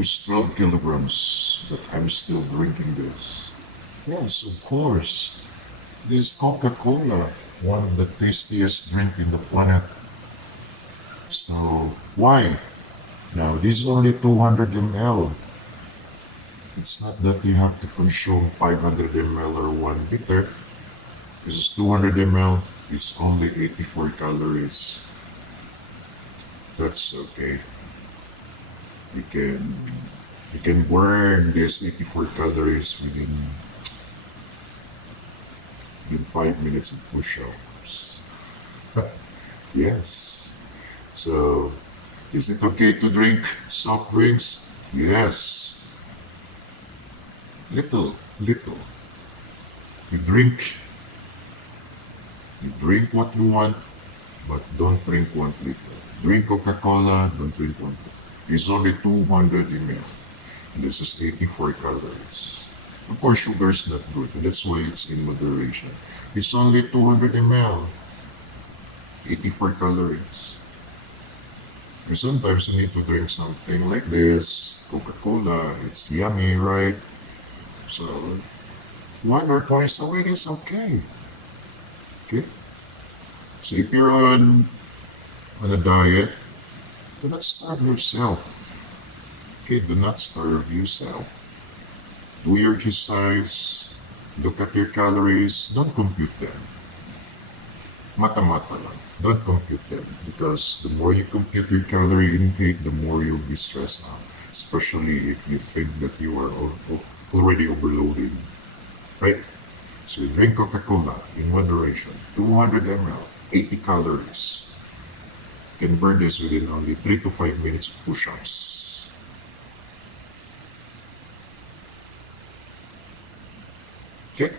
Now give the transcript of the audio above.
lose 12 kilograms, but I'm still drinking this. Yes, of course. This Coca-Cola, one of the tastiest drink in the planet. So, why? Now, this is only 200 ml. It's not that you have to consume 500 ml or 1 liter. This is 200 ml. It's only 84 calories. That's okay. You can burn this 84 calories within 5 minutes of push-ups. Yes. So, is it okay to drink soft drinks? Yes. Little. You drink what you want, but don't drink 1 liter. Drink Coca-Cola, don't drink 1 liter. It's only 200 ml. And this is 84 calories. Of course, sugar is not good, and that's why it's in moderation. It's only 200 ml. 84 calories. And sometimes you need to drink something like this, Coca-Cola. It's yummy, right? So, 1 or twice a week is okay. Okay? So if you're on a diet, do not starve yourself. Okay, do not starve yourself. Do your exercise. Look at your calories. Don't compute them. Mata-mata lang. Don't compute them. Because the more you compute your calorie intake, the more you'll be stressed out. Especially if you think that you are already overloaded. Right? So drink Coca-Cola in moderation. 200 ml, 80 calories. You can burn this within only 3 to 5 minutes of push-ups. Okay?